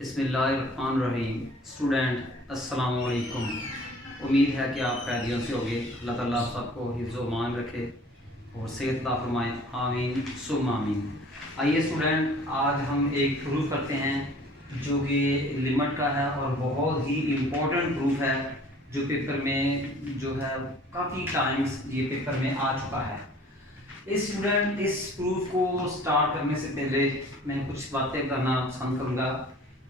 बिस्मिल्लाहिर्रहमानिर्रहीम। स्टूडेंट अस्सलाम वालेकुम। उम्मीद है कि आप खैरियत से होंगे। अल्लाह ताला सबको हिफ्ज़ व मान रखे और सेहत अता फरमाए, आमीन सुम्मा आमीन। आइए स्टूडेंट, आज हम एक प्रूफ करते हैं जो कि लिमिट का है और बहुत ही इम्पोर्टेंट प्रूफ है, जो पेपर में जो है काफ़ी टाइम्स ये पेपर में आ चुका है। स्टूडेंट, इस प्रूफ को स्टार्ट करने से पहले मैं कुछ बातें करना पसंद करूँगा।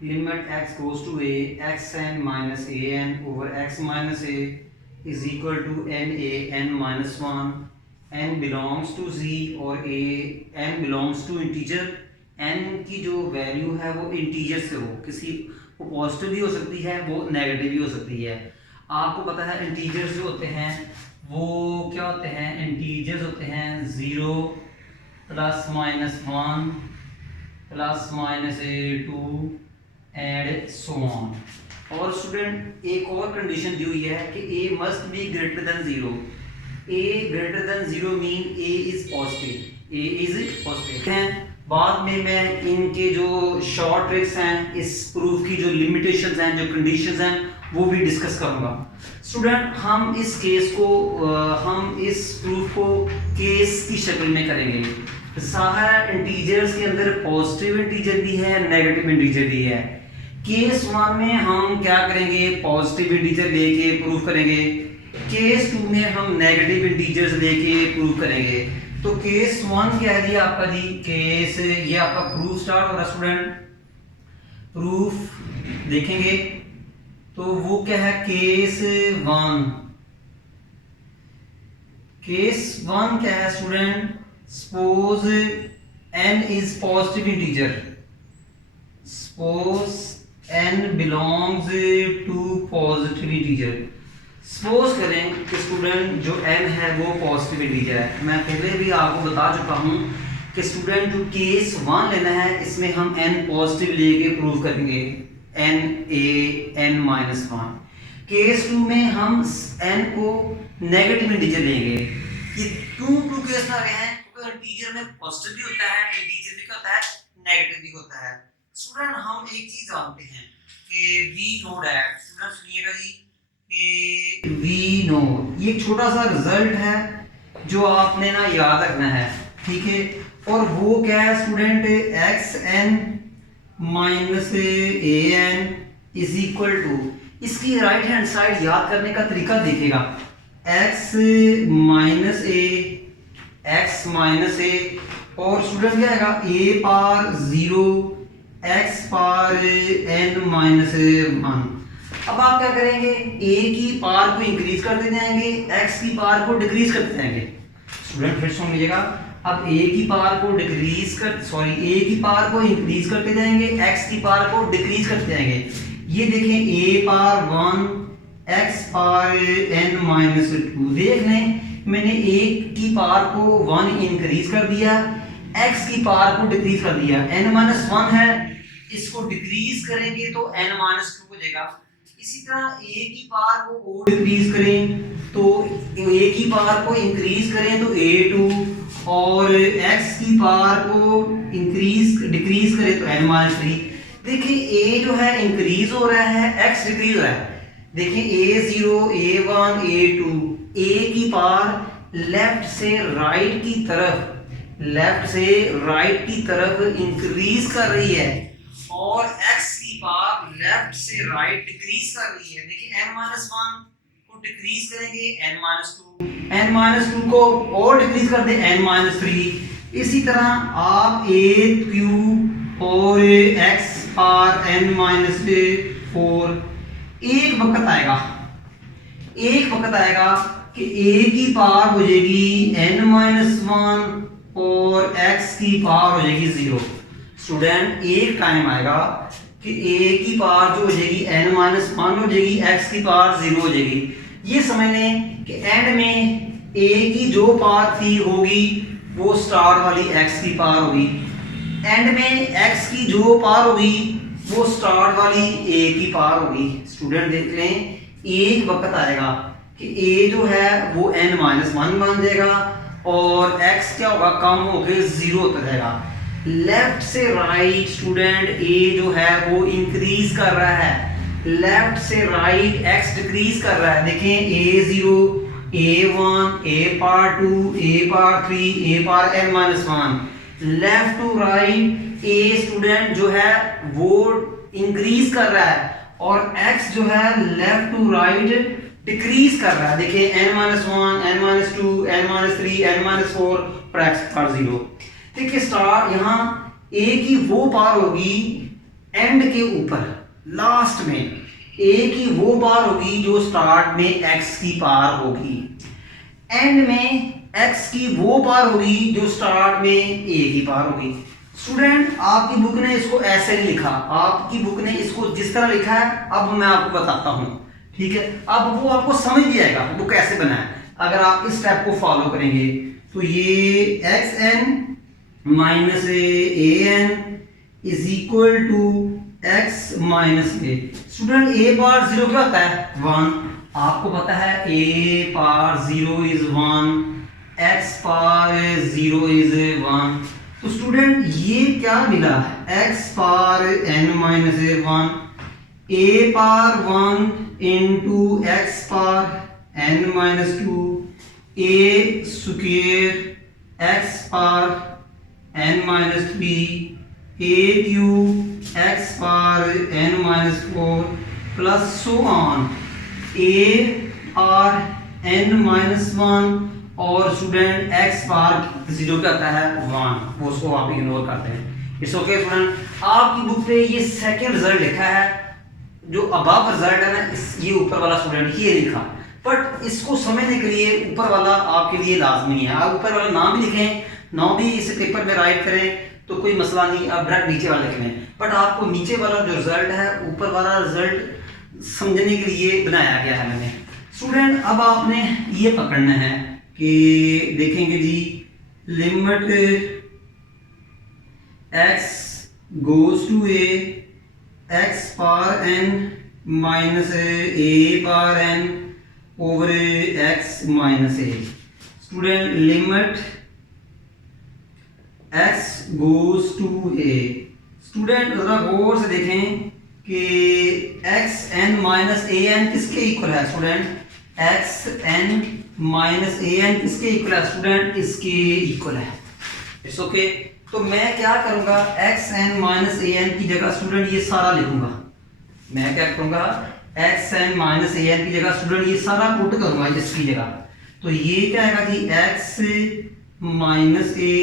Limit x goes to a xn minus a n over x minus a is equal to n a n minus one. n belongs to z और n belongs to integer. n की जो वैल्यू है वो integer से हो, किसी वो positive भी हो सकती है, वो नेगेटिव भी हो सकती है। आपको पता है इंटीजर्स जो होते हैं वो क्या होते हैं, इंटीजर्स होते हैं 0 plus minus 1 plus minus 2 and so on. और स्टूडेंट एक और कंडीशन दी हुई है कि a must be greater than 0। a greater than 0 mean a is positive, a is positive है। बाद में मैं इनके जो शॉर्ट ट्रिक्स हैं, इस प्रूफ की जो लिमिटेशंस हैं, जो कंडीशंस हैं, वो भी डिस्कस करूंगा। स्टूडेंट, हम इस केस को हम इस प्रूफ को केस की शक्ल में करेंगे। सारे इंटीजर्स के अंदर पॉजिटिव इंटीजर भी है, नेगेटिव इंटीजर भी है। केस 1 में हम क्या करेंगे, पॉजिटिव इंटीजर लेके प्रूफ करेंगे। केस 2 में हम नेगेटिव इंटीजर्स लेके प्रूफ करेंगे। तो केस 1 क्या है जी आपका जी, केस ये आपका प्रूफ स्टार्ट हो रहा है। स्टूडेंट प्रूफ देखेंगे तो वो क्या है, केस 1। केस 1 क्या है student, suppose n is positive integer, suppose n belongs to positive integer. Suppose करें कि स्टूडेंट जो n है वो पॉजिटिव इंटीजर है। मैं पहले भी आपको बता चुका हूं कि स्टूडेंट जो केस 1 लेना है, इसमें हम n पॉजिटिव लेके प्रूव करेंगे, n a n minus 1। Case 2 में हम n को नेगेटिव इंटीजर लेंगे। ये क्यों टू केस आ रहे हैं, क्योंकि इंटीजर में पॉजिटिव भी होता है, इंटीजर में क्या होता है, नेगेटिव भी होता है। स्टूडेंट हम एक चीज जानते हैं कि वी नो दैट, स्टूडेंट सुनिएगा जी, कि वी नो ये एक छोटा सा रिजल्ट है जो आपने ना याद रखना है, ठीक है। और वो क्या है student, x n minus a n is equal to, इसकी राइट हैंड साइड याद करने का तरीका देखिएगा, एक्स माइनस ए और स्टूडेंट क्या आएगा, a power 0 x power n minus 1। अब आप क्या करेंगे, a की पावर को इंक्रीज करते जाएंगे, x की पावर को डिक्रीज करते जाएंगे। स्टूडेंट फिर सुन लीजिएगा, अब a की पावर को a की पावर को इंक्रीज करते जाएंगे, x की पावर को डिक्रीज करते जाएंगे। ये देखें, a power 1 x power n minus 2। देख लें, मैंने a की पावर को 1 इंक्रीज कर दिया, x की पावर को डिक्रीज कर दिया। n माइनस 1 है, इसको डिक्रीज करेंगे तो n माइनस 2 हो जाएगा। इसी तरह a की पावर को और डिक्रीज करें तो a की पावर को इंक्रीज करें तो a2, और x की पावर को डिक्रीज करें तो n-3। देखिए a जो है इंक्रीज हो रहा है, x डिक्रीज हो रहा है। देखिए a0 a1 a2, a की पावर लेफ्ट से राइट की तरफ इंक्रीज कर रही है और x की पावर लेफ्ट से राइट डिक्रीज कर रही है। देखिए n-1 को डिक्रीज करेंगे n-2 को और डिक्रीज कर दे n-3। इसी तरह आप a3 और x पावर n-4, एक वक्त आएगा कि a की पावर हो जाएगी n-1 और x की पावर हो जाएगी 0। स्टूडेंट एक टाइम आएगा कि a की पावर जो हो जाएगी n-1 हो जाएगी, x की पावर 0 हो जाएगी। ये समझ लें कि एंड में a की जो पावर थी होगी वो स्टार वाली x की पावर होगी, एंड में x की जो पावर होगी वो स्टार वाली a की पावर होगी। स्टूडेंट देख लें, एक वक्त आएगा कि a जो है वो n-1 बन जाएगा और x क्या होगा, कम होकर 0 होता जाएगा। लेफ्ट से राइट स्टूडेंट ए जो है वो इंक्रीज कर रहा है, लेफ्ट से राइट एक्स डिक्रीज कर रहा है। देखें a0, a1, a power 2, a power 3, a power n-1। Left to right a student जो है वो इंक्रीज कर रहा है और x जो है लेफ्ट टू राइट डिक्रीज कर रहा है। देखिए n-1, n-2, n-3, n-4 पर x पावर 0। देखिए स्टार यहाँ a की वो पार होगी एंड के ऊपर, लास्ट में a की वो पार होगी जो स्टार्ट में x की पार होगी, एंड में x की वो पार होगी जो स्टार्ट में a की पार होगी। स्टूडेंट आपकी बुक ने इसको ऐसे नहीं लिखा, आपकी बुक ने इसको जिस तरह लिखा है अब मैं आपको बताता हूं, ठीक है। अब वो आपको समझ नहीं आएगा वो कैसे बना है। अगर आप इस स्टेप को फॉलो करेंगे तो ये xn minus an is equal to x minus a। Student a power 0 क्या होता है? 1। आपको पता है a power 0 is 1, x power 0 is 1। तो स्टूडेंट ये क्या मिला? x power n minus 1, a power 1 into x power n minus 2, a square x power n minus 3, a cube x power n minus 4 plus so on a power n minus 1 और student x power 0 क्या आता है? 1। वो उसको आप ignore करते हैं। It's okay student. आपकी बुक पे ये सेकंड रिजल्ट लिखा है, जो अबव रिजल्ट है ना इस ये ऊपर वाला स्टूडेंट ये लिखा, बट इसको समझने के लिए ऊपर वाला आपके लिए लाजमी है। आप ऊपर वाला नाम भी लिखें, नाम भी इस पेपर में राइट करें तो कोई मसला नहीं, आप डायरेक्ट नीचे वाला लिख लें, बट आपको नीचे वाला जो रिजल्ट है ऊपर वाला रिजल्ट समझने के लिए बनाया गया है मैंने। स्टूडेंट अब आपने ये पकड़ना है कि देखेंगे जी limit x goes to a x power n minus a power n over x minus a। Student limit x goes to a। Student जरा गौर से देखें कि x n minus a n किसके इक्वल है? Student x n minus a n किसके equal है? Student इसके इक्वल है। It's okay. तो मैं क्या करूंगा, x n minus a n की जगह स्टूडेंट ये सारा लिखूंगा। मैं क्या करूंगा, x n minus a n की जगह स्टूडेंट ये सारा पुट करूंगा इसकी जगह। तो ये क्या आएगा जी, x minus a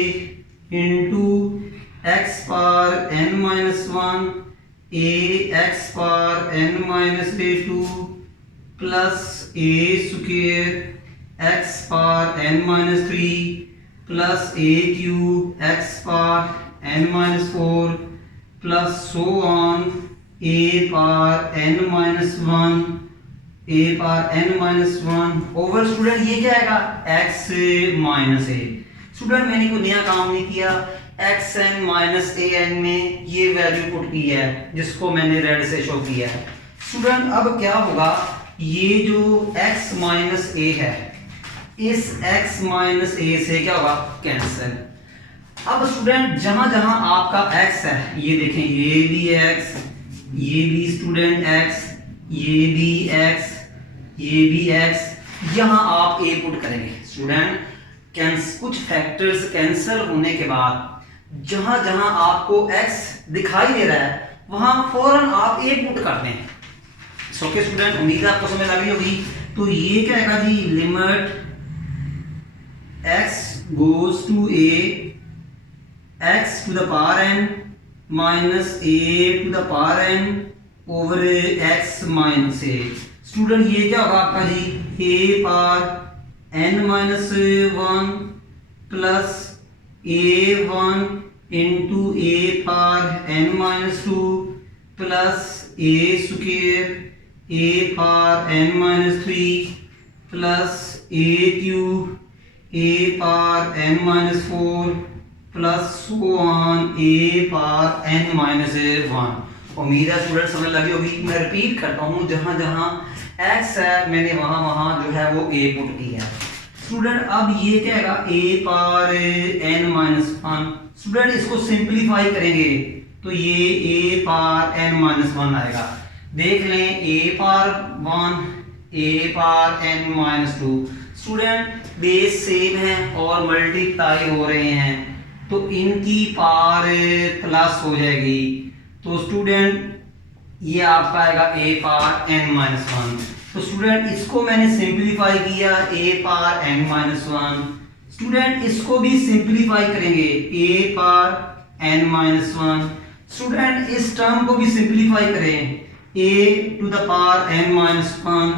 into x power n minus 1 a x power n minus 2 plus a square x power n minus 3 plus a cube x power n minus 4 plus so on a power n minus 1 a power n minus 1 over student ये क्या आएगा, x minus ए। Student मैंने कोई नया काम नहीं किया, x n minus a N में ये वैल्यू पुट की है जिसको मैंने रेड से शो किया है। स्टूडेंट अब क्या होगा, ये जो x माइनस ए है इस x माइनस ए से क्या होगा, कैंसिल। अब स्टूडेंट जहां जहां आपका x है, ये देखें ये भी x, ये भी स्टूडेंट x, ये भी x, ये भी x, यहां आप a पुट करेंगे। स्टूडेंट कुछ फैक्टर्स कैंसिल होने के बाद जहां जहां आपको x दिखाई दे रहा है वहां फौरन आप a पुट करते हैं। ओके स्टूडेंट, उम्मीद है आपको समझ लगी होगी। तो ये क्या आएगा जी, limit x goes to a x to the power n minus a to the power n over x minus a। Student ये क्या होगा आपका जी, a power n minus 1 plus a1 into a power n minus 2 plus a square a power n minus 3 plus a cube a power n minus 4 plus so on a power n minus 1। उम्मीद है student समझ लगी होगी। मैं repeat करता हूँ, जहाँ जहाँ x है मैंने वहाँ वहाँ जो है वो a पुट की है। स्टूडेंट अब ये क्या आएगा a power n minus one. Student इसको सिंप्लीफाई करेंगे तो ये a power n minus one आएगा। देख लें a power one, a power n minus two. Student base same है और मल्टीप्लाई हो रहे हैं तो इनकी पावर प्लस हो जाएगी। तो स्टूडेंट ये आपका आएगा a power n minus one. तो स्टूडेंट इसको मैंने सिंप्लीफाई किया a power n minus one. Student इसको भी सिंप्लीफाई करेंगे a power n minus one. Student इस टर्म को भी सिंप्लीफाई करें a to the power n minus one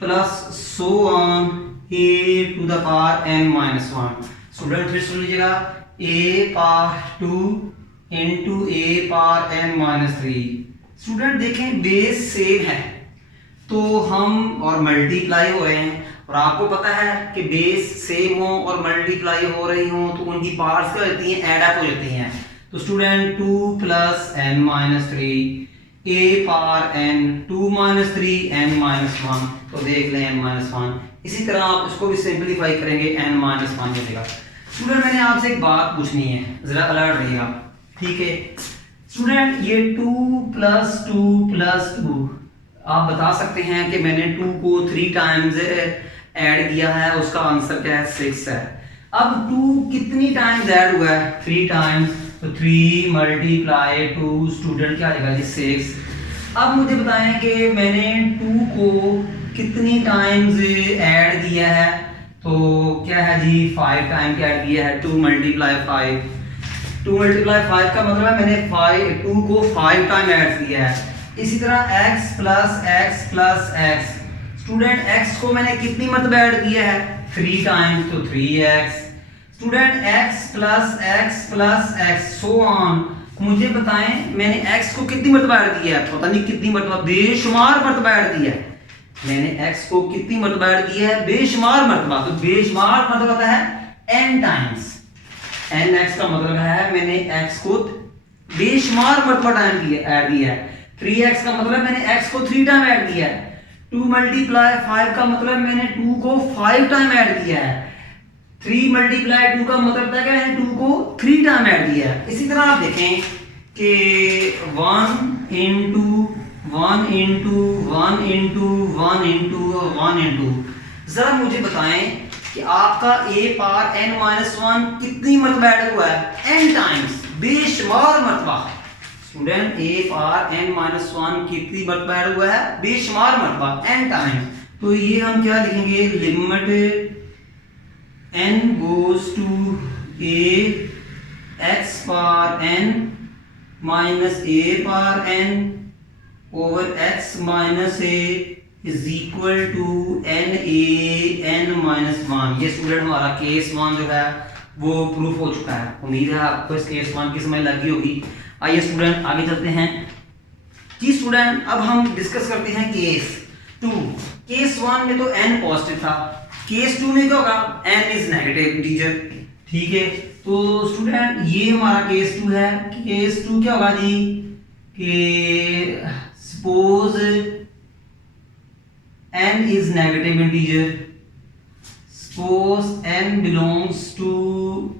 plus so on a to the power n minus one. Student फिर सुन लीजिएगा a power two into a power n minus three. Student देखें base same है तो हम और multiply हो रहे हैं और आपको पता है कि बेस सेम हो और मल्टीप्लाई हो रही हो तो उनकी पावर्स क्या होती हैं, ऐड अप हो जाती हैं। तो student 2 plus n minus three a power n 2 minus three n minus one. तो देख लें n माइनस वन। इसी तरह आप इसको भी सिंप्लीफाई करेंगे n माइनस वन मिलेगा। स्टूडेंट मैंने आपसे एक बात पूछनी है, जरा अलर्ट रहिएगा, ठीक है। स्टूडेंट ये 2 प्लस टू प्लस टू, आप बता सकते हैं कि मैंने 2 को 3 टाइम्स ऐड किया है, उसका आंसर क्या है 6 है। अब 2 कितनी टाइम्स ऐड हुआ है 3 टाइम्स, तो 3 मल्टीप्लाई 2 स्टूडेंट क्या आएगा जी 6। अब मुझे बताएं कि मैंने 2 को कितनी टाइम्स ऐड किया है, तो क्या है जी 5 टाइम ऐड किया है। 2 मल्टीप्लाई 5, 2 मल्टीप्लाई 5 का मतलब है मैंने 2 को 5 टाइम ऐड किया है। इसी तरह x plus x plus x, student x को मैंने कितनी मरतबा ऐड किया है 3 टाइम्स, तो 3x। Student x plus x so on, मुझे बताएं मैंने x को कितनी मरतबा ऐड किया है, पता नहीं कितनी मरतबा, बेशुमार मरतबा ऐड किया है। मैंने x को कितनी मरतबा ऐड किया है, बेशुमार मरतबा। तो बेशुमार मतलब होता है n टाइम्स, nx का मतलब है मैंने x को बेशुमार मरतबा टाइम किया ऐड किया है। 3x का मतलब मैंने x को 3 टाइम ऐड किया है। 2 मल्टीप्लाई 5 का मतलब मैंने 2 को 5 टाइम ऐड किया है। 3 मल्टीप्लाई 2 का मतलब है कि मैंने 2 को 3 टाइम ऐड किया है। इसी तरह आप देखें कि 1 into 1 into 1 into 1 into 1 into, जरा मुझे बताएं कि आपका a power n minus one कितनी मरतबा ऐड हुआ है, n टाइम्स, बेशुमार मरतबा। Student a power n minus one कितनी मरतबा ऐड हुआ है, बेशुमार मरतबा, n टाइम्स। तो ये हम क्या लिखेंगे, limit n goes to a x power n minus a power n over x minus a is equal to n a n minus one. ये स्टूडेंट हमारा केस वन जो है वो प्रूफ हो चुका है। उम्मीद है आपको इस केस वन की समझ लगी होगी। आइए स्टूडेंट आगे चलते हैं जी। स्टूडेंट अब हम डिस्कस करते हैं केस टू। केस वन में तो n पॉजिटिव था, केस टू में क्या होगा, n इज नेगेटिव इंटीजर, ठीक है। तो स्टूडेंट ये हमारा केस टू है। केस टू क्या होगा जी, कि suppose n is negative integer, suppose n belongs to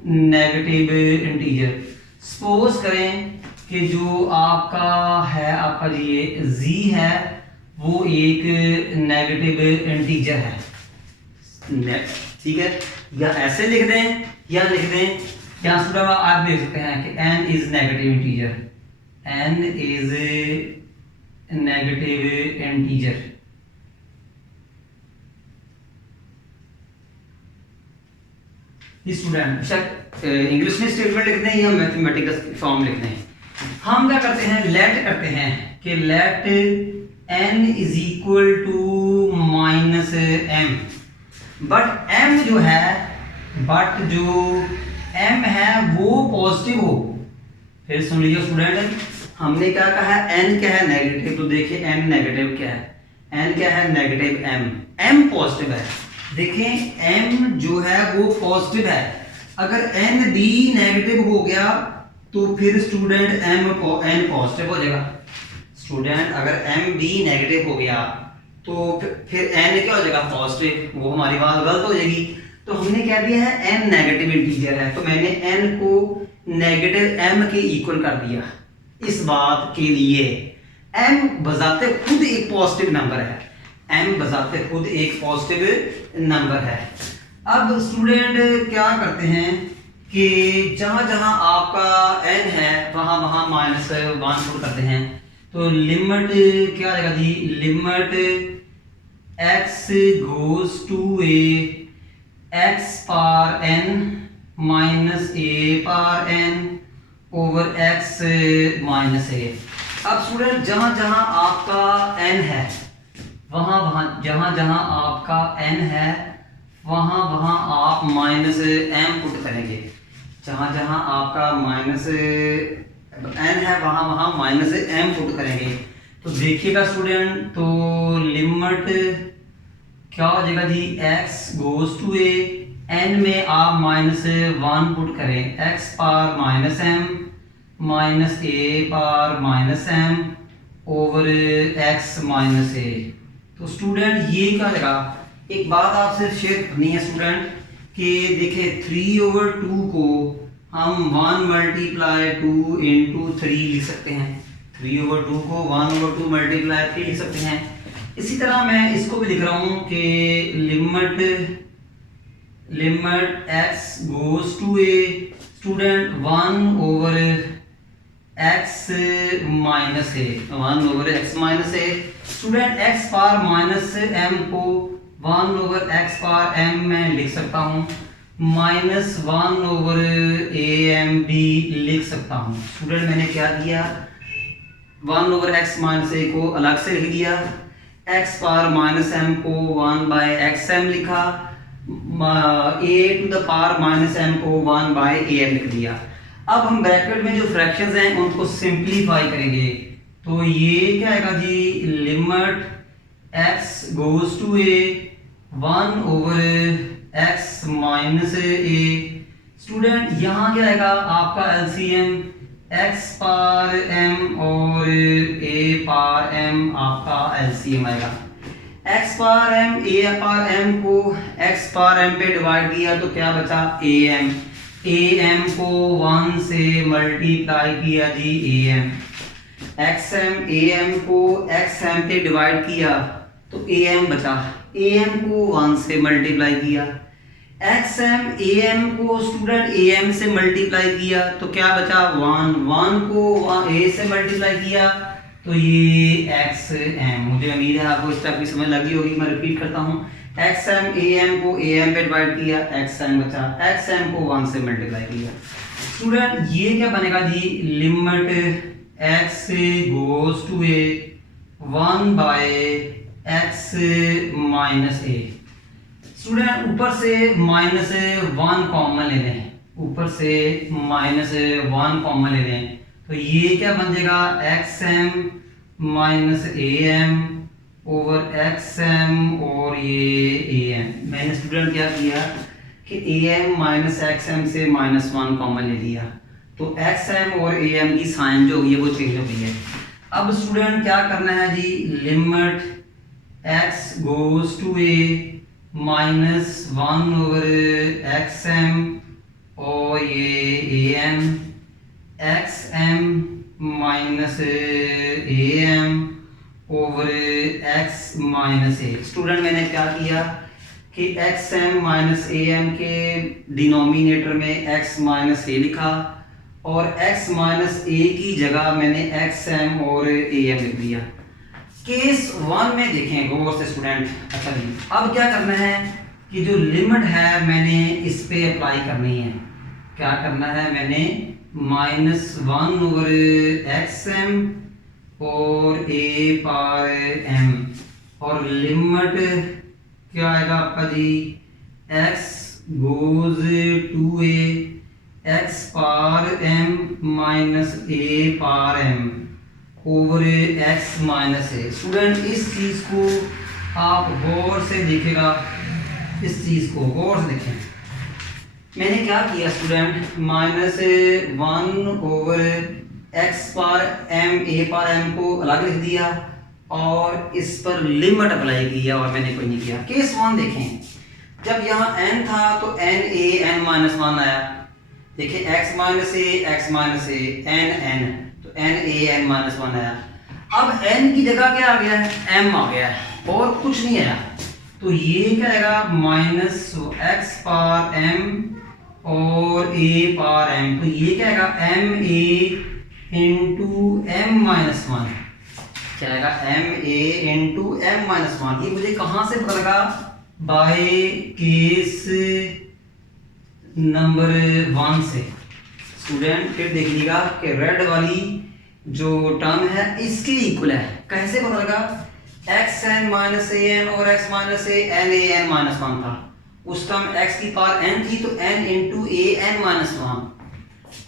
negative integer. Suppose करें कि जो आपका है, आपका ये z है वो एक नेगेटिव इंटीजर है, ठीक है। या ऐसे लिख दें या लिख दें, या स्टूडेंट आप देख सकते हैं कि n is negative integer, n is negative integer. Student शायद इंग्लिश में स्टेटमेंट लिखते हैं या मैथमेटिकल फॉर्म लिखते हैं। हम क्या करते हैं, लेट करते हैं कि let n is equal to minus m, but m जो है, बट जो m है वो पॉजिटिव हो। फिर सुन लीजिए स्टूडेंट, हमने क्या कहा है, n क्या है नेगेटिव, तो देखिए n नेगेटिव क्या है, n क्या है नेगेटिव m पॉजिटिव है। देखें m जो है वो पॉजिटिव है, अगर n भी नेगेटिव हो गया तो फिर स्टूडेंट n पॉजिटिव हो जाएगा। स्टूडेंट अगर m भी नेगेटिव हो गया तो फिर n क्या हो जाएगा पॉजिटिव, वो हमारी बात गलत हो जाएगी। तो हमने क्या दिया है n नेगेटिव इंटीजर है, तो मैंने n को नेगेटिव m के इक्वल कर दिया। इस बात के लिए m बजाते खुद एक पॉजिटिव नंबर है, m बजाते खुद एक पॉजिटिव नंबर है। अब स्टूडेंट क्या करते हैं कि जहां जहां आपका n है वहां वहां -1 पुट करते हैं। तो लिमिट क्या आएगा जी, limit x goes to a x power n minus a power n over x minus a। अब स्टूडेंट जहां जहां आपका n है वहां वहां जहां जहां आपका n है वहां वहां आप -m पुट करेंगे। जहां जहां आपका n है वहां वहां -m पुट करेंगे। तो देखिएगा स्टूडेंट, तो लिमिट क्या हो जाएगा जी, x goes to a, n में आप -1 पुट करें, x power -m minus a power -m over x minus a। तो स्टूडेंट ये क्या लगा, एक बात आपसे शेयर करनी है स्टूडेंट कि देखिए 3/2 को हम 1 मल्टीप्लाई 2 इंटू 3 लिख सकते हैं। 3/2 को 1/2 मल्टीप्लाई 3 लिख सकते हैं। इसी तरह मैं इसको भी लिख रहा हूं कि limit x goes to a, student 1 over x minus a, 1 over x minus a। Student x power -m को 1 ओवर x पावर m में लिख सकता हूँ, -1 ओवर am भी लिख सकता हूँ। स्टूडेंट मैंने क्या किया, 1 ओवर x माइनस a को अलग से लिख दिया, x पावर -m को 1/xm लिखा, a to the power -m को 1/am लिख दिया। अब हम ब्रैकेट में जो फ्रैक्शंस हैं उनको सिंपलीफाई करेंगे। तो ये क्या आएगा जी, limit x goes to a 1 over x minus a। Student यहाँ क्या आएगा आपका एलसीएम, x पावर m और a पावर m आपका एलसीएम आएगा। x power m a power m को x पावर m पे डिवाइड किया तो क्या बचा, am को 1 से मल्टीप्लाई किया जी am, am को xm पे डिवाइड किया तो am बचा, am को 1 से मल्टीप्लाई किया, am को स्टूडेंट am से मल्टीप्लाई किया तो क्या बचा 1 को a से मल्टीप्लाई किया तो ये xm। मुझे उम्मीद है आपको इस टाइप की समझ लगी होगी, मैं रिपीट करता हूँ, am को am पे डिवाइड किया, xm बचा, xm को 1 से मल्टीप्लाई किया। स्टूडेंट ये क्या बनेगा जी, limit x goes to a 1/x minus a। Student ऊपर से -1 कॉमन ले लें, ऊपर से -1 कॉमन ले लें तो ये क्या बन जाएगा, xm minus am over xm और ये am। मैंने स्टूडेंट क्या किया कि am माइनस xm से -1 कॉमन ले लिया तो xm और am की साइन जो हुई है वो चेंज हो गई है। अब स्टूडेंट क्या करना है जी, limit x goes to a -1 over xm और ये am, xm minus am over x minus a। Student मैंने क्या किया कि xm माइनस am के डिनोमिनेटर में x माइनस a लिखा और x माइनस a की जगह मैंने xm और am लिख दिया। केस 1 में देखें गौर से स्टूडेंट। अच्छा जी, अब क्या करना है कि जो लिमिट है मैंने इस पे अप्लाई करनी है। क्या करना है, मैंने -1 ओवर xm और a पावर m और लिमिट क्या आएगा आपका जी, x goes to a x power m minus a power m over x minus a। Student इस चीज को आप गौर से देखेगा, इस चीज को गौर से देखें। मैंने क्या किया student, -1 over x power m a power m को अलग लिख दिया और इस पर लिमिट अप्लाई किया और मैंने कोई नहीं किया। केस 1 देखें, जब यहाँ n था तो n a n minus one आया। देखिए x माइनस ए n तो n a n minus one आया। अब n की जगह क्या आ गया है, m आ गया है और कुछ नहीं आया, तो ये क्या आएगा माइनस x पावर m और a पावर m, तो ये क्या आएगा m a into m minus one, क्या आएगा m a into m minus one. ये मुझे कहाँ से पता लगा, बाय केस नंबर 1 से। स्टूडेंट फिर देखिएगा कि रेड वाली जो टर्म है इसके इक्वल है। कैसे पता लगा, x n minus a n और x minus n a n minus one था, उस टर्म एक्स की पावर एन थी तो n into a n minus one.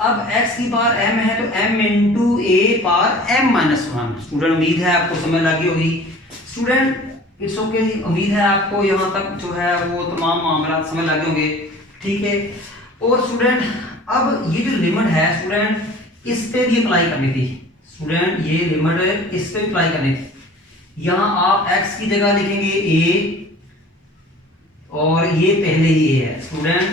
अब x की पावर m है तो m into a power m minus one. Student उम्मीद है आपको समझ लगी होगी। स्टूडेंट इट्स ओके जी, उम्मीद है आपको यहाँ तक जो है वो तमाम मामला समझ लगे होंगे, ठीक है। और स्टूडेंट अब ये जो लिमिट है स्टूडेंट इस पे भी अप्लाई करनी थी। स्टूडेंट ये लिमिट इस पे भी अप्लाई करनी थी। यहाँ आप x की जगह लिखेंगे a और ये पहले ही a है। स्टूडेंट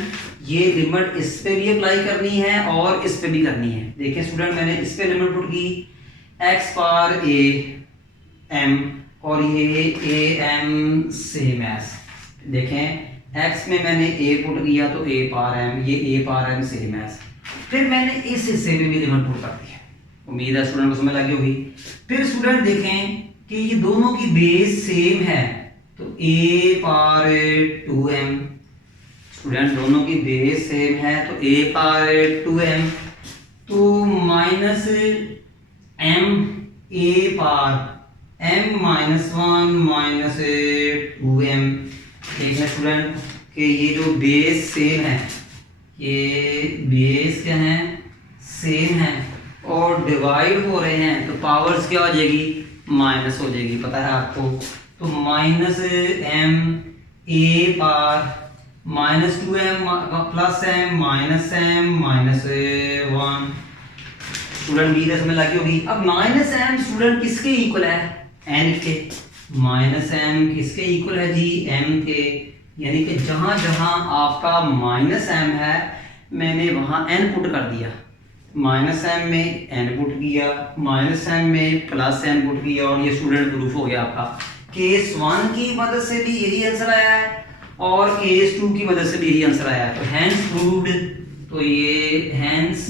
ये लिमिट इस पे भी अप्लाई करनी है और इस पे भी करनी है। देखिए स्टूडेंट मैंने इस पे लिमिट पुट की x पावर a m और ये a m सेम एज। देखें x में मैंने a पुट किया तो a पावर m, ये a power m same as. फिर मैंने इस हिस्से में भी लिमिट पुट कर दी है। उम्मीद है स्टूडेंट को समझ लगी होगी। फिर स्टूडेंट देखें कि ये दोनों की बेस सेम है तो a पावर 2m। स्टूडेंट दोनों की बेस सेम है तो a पावर 2m तो minus m a power m minus one minus 2m। देखना स्टूडेंट कि ये जो बेस सेम है, ये बेस क्या है, सेम है और डिवाइड हो रहे हैं तो पावर्स क्या हो जाएगी, माइनस हो जाएगी, पता है आपको। तो minus m a power minus 2m plus m minus 1। Student बी समझ लगी होगी। अब माइनस m स्टूडेंट किसके इक्वल है, n के। माइनस m किसके इक्वल है जी, m के। यानी कि जहां जहां आपका माइनस m है मैंने वहां n पुट कर दिया। माइनस m में n पुट किया, माइनस m में प्लस n पुट किया और ये स्टूडेंट प्रूफ हो गया आपका। केस 1 की मदद से भी यही आंसर आया है और केस 2 की मदद से भी यही आंसर आया है। तो हैंस प्रूव्ड, तो ये hence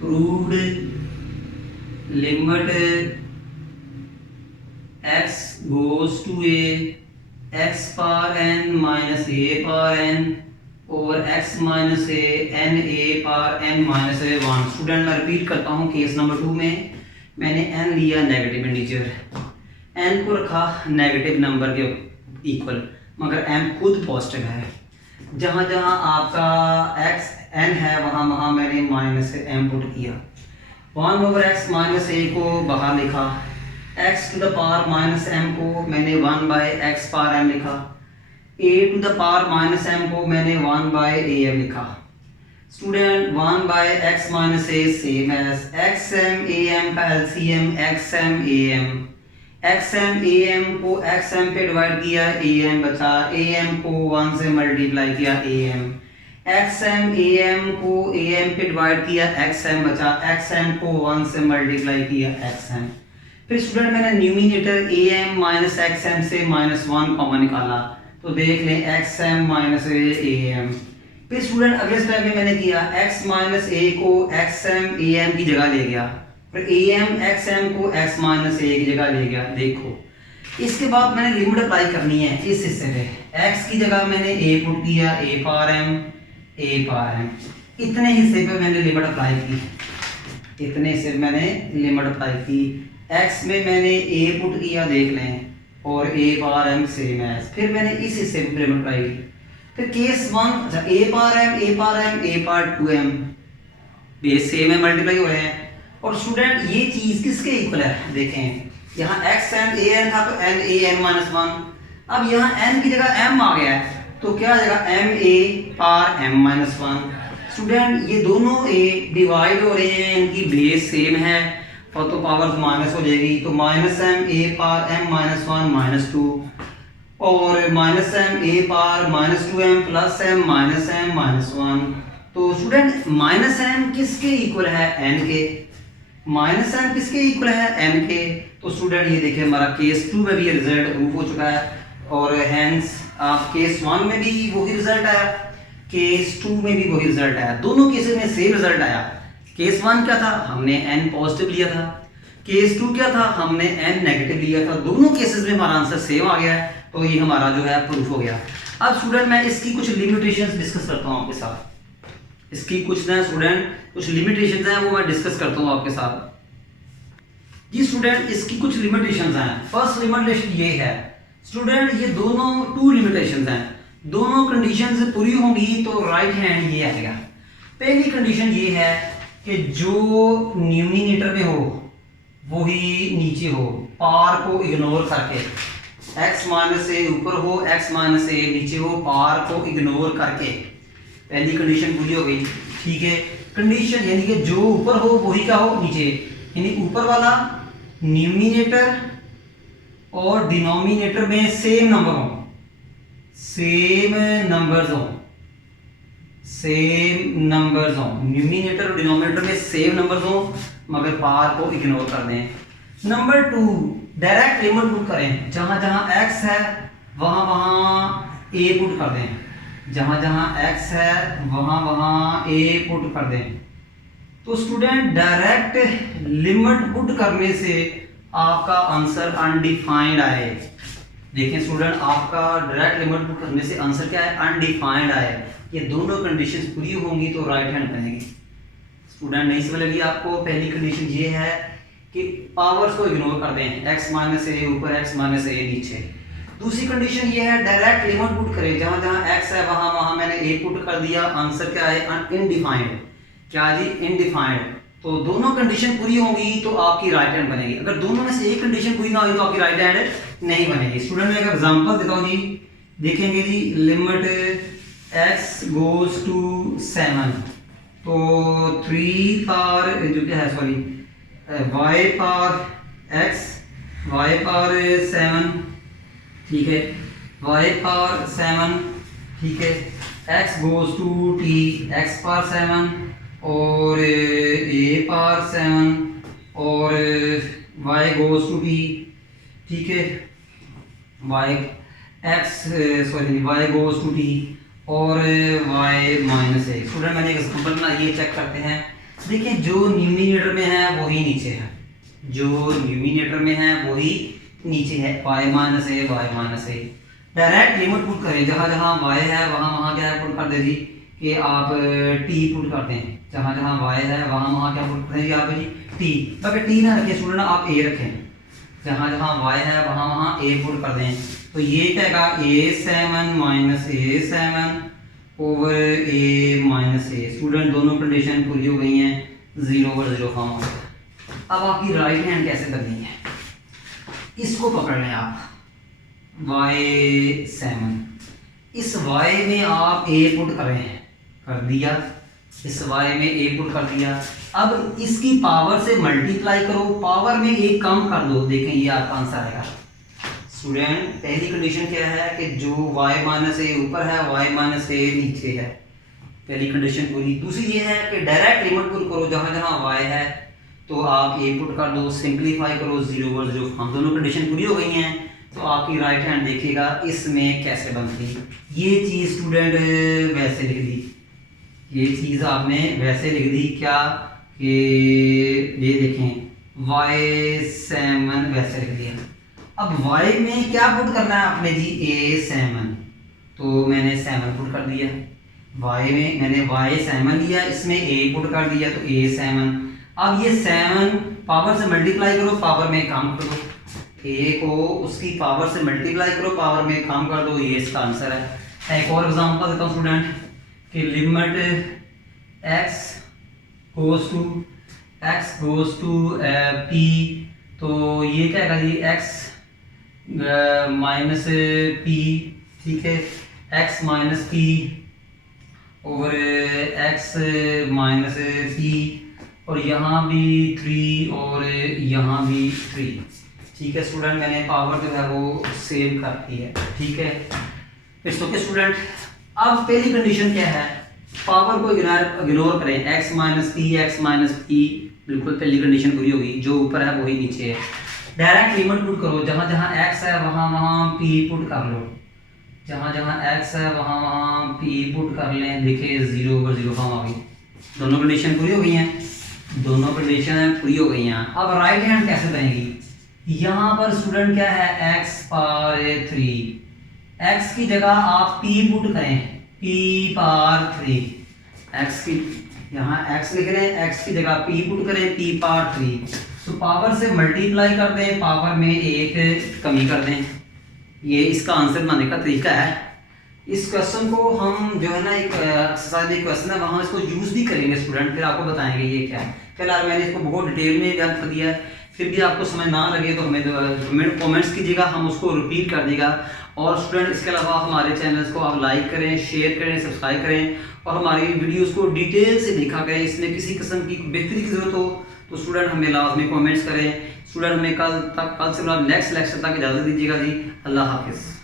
proved limit x goes to a x power n minus a power n और x minus n a power n minus 1। Student मैं रिपीट करता हूँ, केस नंबर 2 में मैंने n लिया नेगेटिव इंटीजर, n को रखा नेगेटिव नंबर के इक्वल, मगर m खुद पॉजिटिव है। जहाँ जहाँ आपका x n है वहाँ वहाँ मैंने माइनस m पुट किया। 1/x माइनस a को बाहर लिखा, x to the power minus m को मैंने 1/x पावर m लिखा, a to the power minus m को मैंने 1/am लिखा। Student 1/x minus a same as xm am का LCM xm am। xm am को xm पे डिवाइड किया, am बचा, am को 1 से मल्टीप्लाई किया am, xm am को am पे डिवाइड किया, xm बचा, xm को 1 से मल्टीप्लाई किया xm। फिर स्टूडेंट मैंने न्यूमिनेटर am माइनस xm से -1 कॉमन निकाला तो देख लें xm माइनस am। फिर स्टूडेंट अगले स्टेप में मैंने किया x माइनस a को xm am की जगह ले गया, फिर am xm को x माइनस a की जगह ले गया। देखो इसके बाद मैंने लिमिट अप्लाई करनी है इस हिस्से पे। x की जगह मैंने a पुट किया, a पावर m। इतने हिस्से पे मैंने लिमिट अप्लाई की, इतने हिस्से पे मैंने लिमिट अप्लाई की। x में मैंने a पुट किया देख लें और a पावर m सेम है। फिर मैंने इस हिस्से पे लिमिट अप्लाई की। फिर केस 1, अच्छा a power 2m base same है, मल्टीप्लाई हो रहे हैं। और स्टूडेंट ये चीज किसके इक्वल है, देखें यहाँ x n a n था तो n a n माइनस 1। अब यहाँ n की जगह m आ गया है तो क्या आ जाएगा m a power m minus 1। Student ये दोनों a डिवाइड हो रहे हैं, इनकी बेस सेम है तो पावर माइनस हो जाएगी, तो minus m a power m minus 1 minus 2। और minus m a power minus 2m plus m minus 1। तो स्टूडेंट माइनस एम किसके इक्वल है, n के। माइनस एम किसके इक्वल है, n के। तो स्टूडेंट ये देखिए हमारा केस 2 में भी ये रिजल्ट प्रूफ हो चुका है और हैंस आप केस 1 में भी वही रिजल्ट आया, केस 2 में भी वही रिजल्ट आया, दोनों केसेस में सेम रिजल्ट आया। केस 1 क्या था, हमने n पॉजिटिव लिया था, केस 2 क्या था, हमने n नेगेटिव लिया था। दोनों केसेस में हमारा आंसर सेम आ गया है, तो ये हमारा जो है प्रूफ हो गया। अब स्टूडेंट मैं इसकी कुछ लिमिटेशंस डिस्कस करता हूँ आपके साथ। इसकी कुछ ना स्टूडेंट कुछ लिमिटेशंस हैं वो मैं डिस्कस करता हूँ आपके साथ। जी स्टूडेंट इसकी कुछ लिमिटेशंस हैं। फर्स्ट लिमिटेशन ये है स्टूडेंट, ये दोनों 2 लिमिटेशंस हैं, दोनों कंडीशंस पूरी होंगी तो राइट हैंड ये आएगा। पहली कंडीशन ये है कि जो न्यूमिनेटर में हो वही नीचे हो, पार को इग्नोर करके, x माइनस ए ऊपर हो x माइनस ए नीचे हो, पार को इग्नोर करके। पहली कंडीशन पूरी हो गई, ठीक है। कंडीशन यानी कि जो ऊपर हो वही क्या हो नीचे, यानी ऊपर वाला न्यूमिनेटर और डिनोमिनेटर में सेम नंबर हो, सेम नंबर्स हो, सेम नंबर्स हो, न्यूमिनेटर और डिनोमिनेटर में सेम नंबर्स हो मगर पार को इग्नोर कर दें। नंबर 2 डायरेक्ट लिमिट पुट करें, जहां जहां x है वहां वहां a पुट कर दें, जहां जहां x है वहां वहां a पुट कर दें। तो स्टूडेंट डायरेक्ट लिमिट पुट करने से आपका आंसर अनडिफाइंड आए। देखिए स्टूडेंट आपका डायरेक्ट लिमिट पुट करने से आंसर क्या है, अनडिफाइंड आए। ये दोनों कंडीशंस पूरी होंगी तो राइट हैंड बनेगी। स्टूडेंट नहीं समझ लगी आपको, पहली कंडीशन ये है कि पावर्स को इग्नोर कर दें, x माइनस ए ऊपर x माइनस ए नीचे। दूसरी कंडीशन ये है डायरेक्ट लिमिट पुट करें, जहां जहां x है वहां वहां मैंने a पुट कर दिया, आंसर क्या है इनडिफाइंड। क्या जी, इनडिफाइंड। तो दोनों कंडीशन पूरी होंगी तो आपकी राइट हैंड बनेगी। अगर दोनों में से एक कंडीशन पूरी ना हुई तो आपकी राइट हैंड नहीं बनेगी। स्टूडेंट मैं एक एग्जांपल देता हूं जी, देखेंगे जी लिमिट x गोज टू 7, तो 3 पावर जो क्या है sorry y power x, y power 7, ठीक है, y पावर 7, ठीक है, x goes to t, x power 7 और a पावर 7 और y गोज टू t, ठीक है, y गोज टू t और y माइनस ए। स्टूडेंट मैंने एक एग्जांपल बना, ये चेक करते हैं। देखिए जो न्यूमिनेटर में है वही नीचे है, जो न्यूमिनेटर में है वही नीचे है, y माइनस ए। डायरेक्ट लिमिट पुट करें, जहां जहां y है वहां वहां क्या पुट कर दे जी कि आप t पुट कर दें, जहां जहां y है वहां वहां क्या पुट कर दें जी आप जी t। अगर t ना रखें स्टूडेंट आप a रखें, जहां जहां y है वहां वहां a पुट कर दें। तो ये क्या है a7 minus a7 over a minus a। Student दोनों कंडीशन पूरी हो गई हैं, 0 ओवर 0 फॉर्म हो गया। अब आपकी राइट हैंड कैसे करनी है, इसको पकड़ लें आप, y7, इस y में आप a पुट करें, कर दिया, इस y में a पुट कर दिया। अब इसकी पावर से मल्टीप्लाई करो, पावर में एक कम कर दो, देखें ये आपका आंसर आएगा। स्टूडेंट पहली कंडीशन क्या है कि जो y माइनस ए ऊपर है y माइनस ए नीचे है, पहली कंडीशन पूरी। दूसरी ये है कि डायरेक्ट लिमिट पुट करो, जहां जहां y है तो आप a पुट कर दो, सिंप्लीफाई करो, 0 ओवर 0 फॉर्म। दोनों कंडीशन पूरी हो गई हैं तो आपकी राइट हैंड देखिएगा इसमें कैसे बनती। ये चीज़ स्टूडेंट वैसे लिख दी, ये चीज़ आपने वैसे लिख दी क्या कि ये देखें y7 वैसे लिख दिया। अब y में क्या पुट करना है आपने जी, a7, तो मैंने 7 पुट कर दिया। y में मैंने y7 लिया, इसमें a पुट कर दिया तो a7। अब ये 7 पावर से मल्टीप्लाई करो, पावर में कम करो, a को उसकी पावर से मल्टीप्लाई करो, पावर में कम कर दो, ये इसका आंसर है। एक और एग्जांपल देता हूँ स्टूडेंट कि limit x goes to p, तो ये क्या है जी x माइनस p, ठीक है, x minus p over x minus p, और यहाँ भी 3 और यहाँ भी 3, ठीक है स्टूडेंट, मैंने पावर जो है वो सेव कर दी है। ठीक है इट्स ओके स्टूडेंट। अब पहली कंडीशन क्या है, पावर को इग्नोर करें, x minus P x minus P, बिल्कुल पहली कंडीशन पूरी होगी, जो ऊपर है वही नीचे है। डायरेक्ट लिमिट पुट करो, जहाँ जहाँ x है वहाँ वहाँ p पुट कर लो, जहाँ जहाँ x है वहाँ वहाँ p पुट कर लें। देखिए 0/0 फॉर्म आ गई, दोनों कंडीशन पूरी हो गई हैं, दोनों कंडीशन पूरी हो गई हैं। अब राइट हैंड कैसे बनेगी, यहाँ पर स्टूडेंट क्या है x पावर 3, x की जगह आप p पुट करें, p पावर 3, x की यहाँ x लिख रहे हैं, x की जगह p पुट करें, p पावर 3। तो पावर से मल्टीप्लाई कर दें, पावर में एक कमी कर दें, ये इसका आंसर बनाने का तरीका है। इस क्वेश्चन को हम जो है ना एक एक्सरसाइज एक क्वेश्चन है वहाँ इसको यूज़ भी करेंगे स्टूडेंट, फिर आपको बताएंगे ये क्या है। फिलहाल मैंने इसको बहुत डिटेल में याद कर दिया है, फिर भी आपको समझ ना लगे तो हमें कमेंट्स कीजिएगा, हम उसको रिपीट कर देगा। और स्टूडेंट इसके अलावा हमारे चैनल्स को आप लाइक करें, शेयर करें, सब्सक्राइब करें और हमारी वीडियोस को डिटेल से देखा करें। इसमें किसी किस्म की बेहतरी की ज़रूरत हो तो स्टूडेंट हमें लाजमी कमेंट्स करें। स्टूडेंट हमें कल से नेक्स्ट लेक्चर तक इजाज़त दीजिएगा जी। अल्लाह हाफिज़।